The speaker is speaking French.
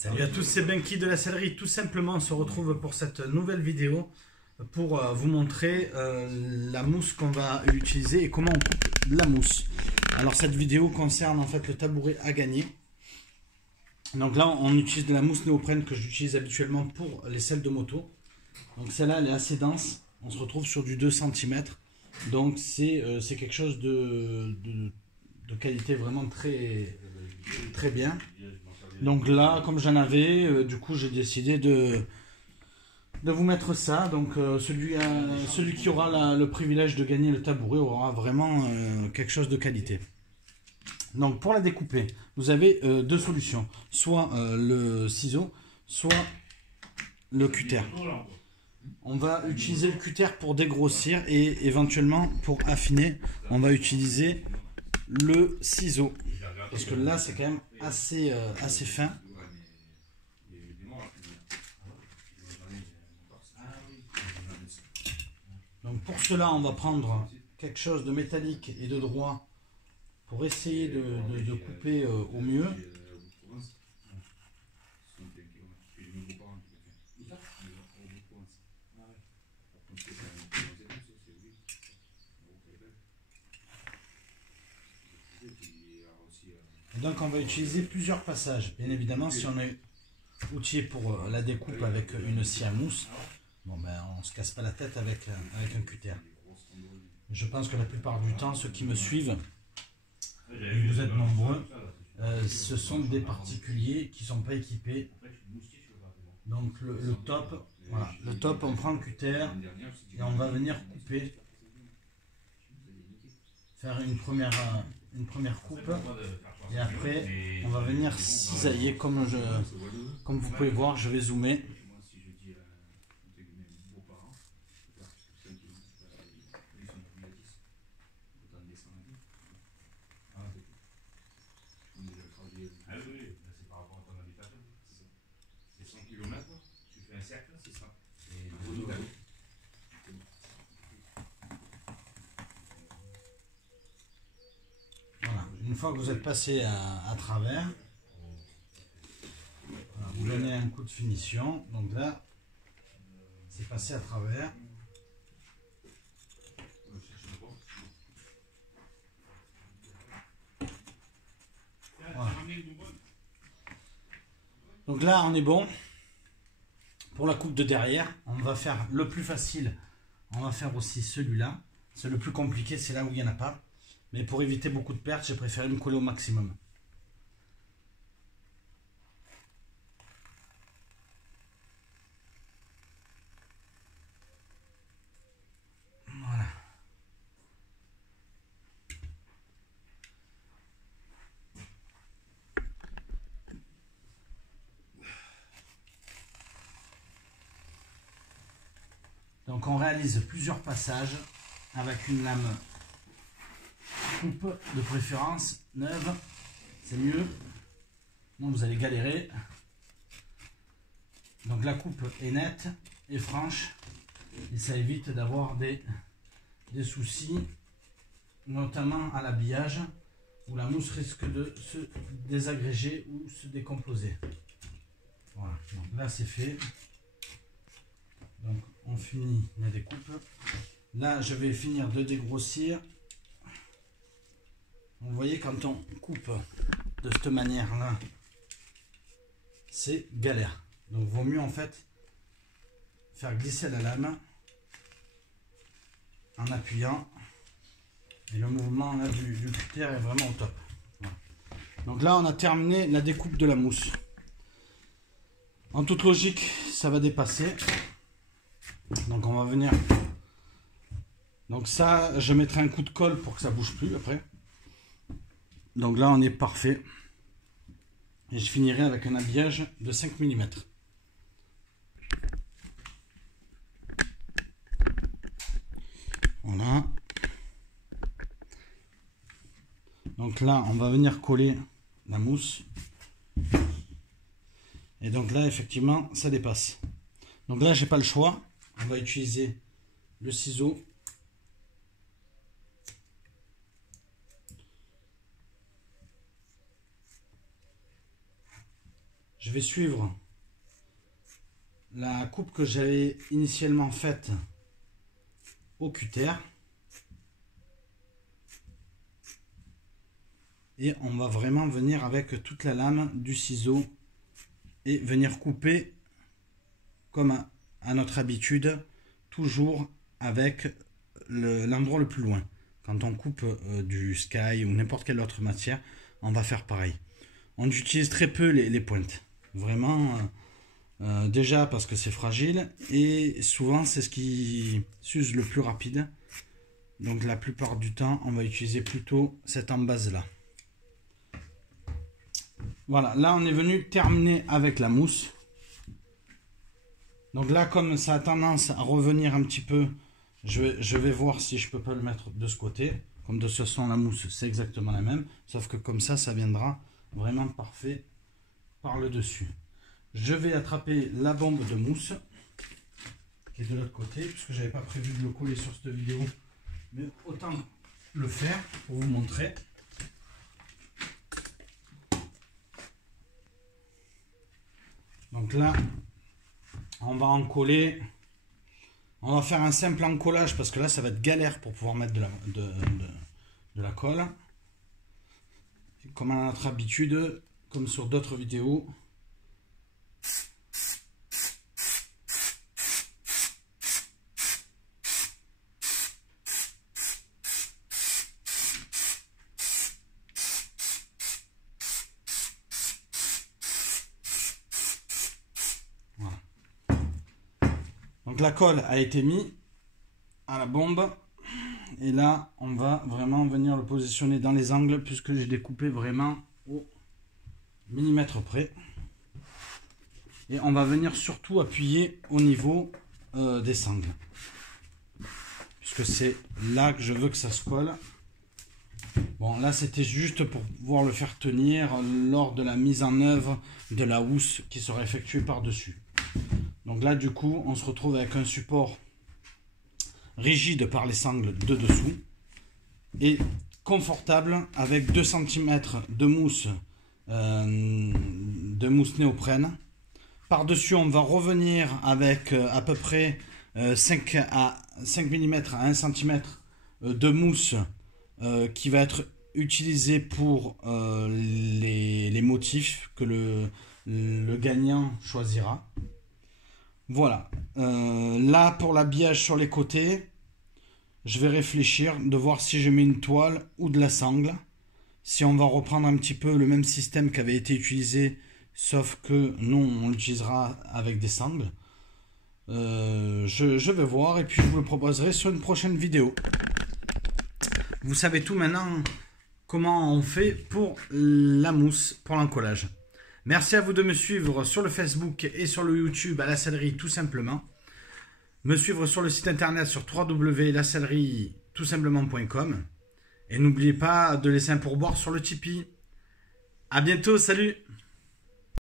Salut à tous, c'est Benki de la sellerie. Tout simplement, on se retrouve pour cette nouvelle vidéo pour vous montrer la mousse qu'on va utiliser et comment on coupe de la mousse. Alors cette vidéo concerne en fait le tabouret à gagner. Donc là, on utilise de la mousse néoprène que j'utilise habituellement pour les selles de moto. Donc celle-là, elle est assez dense. On se retrouve sur du 2 cm. Donc c'est quelque chose de qualité vraiment très bien. Donc là, comme j'en avais, du coup j'ai décidé de vous mettre ça. Donc celui qui aura le privilège de gagner le tabouret aura vraiment quelque chose de qualité. Donc pour la découper, vous avez deux solutions. Soit le ciseau, soit le cutter. On va utiliser le cutter pour dégrossir et éventuellement pour affiner, on va utiliser le ciseau. Parce que là, c'est quand même assez fin. Donc pour cela, on va prendre quelque chose de métallique et de droit pour essayer de couper au mieux. Et donc on va utiliser plusieurs passages. Bien évidemment, si on est outillé pour la découpe avec une scie à mousse, bon ben on se casse pas la tête avec un cutter. Je pense que la plupart du temps, ceux qui me suivent, vous êtes nombreux, ce sont des particuliers qui ne sont pas équipés. Donc le top, voilà, le top, on prend le cutter et on va venir couper, faire une première coupe. Et après, on va venir cisailler comme vous pouvez voir, je vais zoomer. Une fois que vous êtes passé à travers, voilà, vous donnez un coup de finition. Donc là, c'est passé à travers. Voilà. Donc là, on est bon. Pour la coupe de derrière, on va faire le plus facile. On va faire aussi celui-là. C'est le plus compliqué, c'est là où il n'y en a pas. Mais pour éviter beaucoup de pertes, j'ai préféré me coller au maximum. Voilà. Donc on réalise plusieurs passages avec une lame coupe de préférence neuve, c'est mieux. Donc vous allez galérer. Donc la coupe est nette et franche et ça évite d'avoir des soucis, notamment à l'habillage où la mousse risque de se désagréger ou se décomposer. Voilà, donc là c'est fait. Donc on finit la découpe. Là je vais finir de dégrossir. Vous voyez, quand on coupe de cette manière là, c'est galère. Donc vaut mieux en fait faire glisser la lame en appuyant, et le mouvement là du cutter est vraiment au top. Voilà. Donc là on a terminé la découpe de la mousse. En toute logique ça va dépasser, donc on va venir, donc ça je mettrai un coup de colle pour que ça bouge plus après. Donc là on est parfait et je finirai avec un habillage de 5 mm. Voilà. Donc là on va venir coller la mousse et donc là effectivement ça dépasse. Donc là j'ai pas le choix, on va utiliser le ciseau. je vais suivre la coupe que j'avais initialement faite au cutter. Et on va vraiment venir avec toute la lame du ciseau et venir couper comme à notre habitude, toujours avec l'endroit le plus loin. Quand on coupe du sky ou n'importe quelle autre matière, on va faire pareil. On utilise très peu les pointes. Vraiment, déjà parce que c'est fragile et souvent c'est ce qui s'use le plus rapide. Donc la plupart du temps, on va utiliser plutôt cette embase là. Voilà, là on est venu terminer avec la mousse. Donc là, comme ça a tendance à revenir un petit peu, je vais voir si je peux pas le mettre de ce côté. Comme de toute façon la mousse c'est exactement la même, sauf que comme ça viendra vraiment parfait par le dessus. Je vais attraper la bombe de mousse qui est de l'autre côté, puisque j'avais pas prévu de le coller sur cette vidéo, mais autant le faire pour vous montrer. Donc là, on va en coller. On va faire un simple encollage parce que là, ça va être galère pour pouvoir mettre de la colle. Comme à notre habitude, comme sur d'autres vidéos. Donc la colle a été mise à la bombe et là on va vraiment venir le positionner dans les angles puisque j'ai découpé vraiment au millimètre près, et on va venir surtout appuyer au niveau des sangles puisque c'est là que je veux que ça se colle. Bon, là c'était juste pour pouvoir le faire tenir lors de la mise en œuvre de la housse qui sera effectuée par dessus. Donc là, du coup, on se retrouve avec un support rigide par les sangles de dessous et confortable avec 2 cm de mousse néoprène. Par-dessus, on va revenir avec à peu près 5 mm à 1 cm de mousse qui va être utilisée pour les motifs que le gagnant choisira. Voilà, là pour l'habillage sur les côtés, je vais réfléchir de voir si je mets une toile ou de la sangle. Si on va reprendre un petit peu le même système qui avait été utilisé, sauf que nous on l'utilisera avec des sangles. Je vais voir et puis je vous le proposerai sur une prochaine vidéo. Vous savez tout maintenant comment on fait pour la mousse, pour l'encollage. Merci à vous de me suivre sur le Facebook et sur le YouTube à La Sellerie tout simplement. Me suivre sur le site internet sur www.lasellerie-tout-simplement.com. Et n'oubliez pas de laisser un pourboire sur le Tipeee. A bientôt, salut!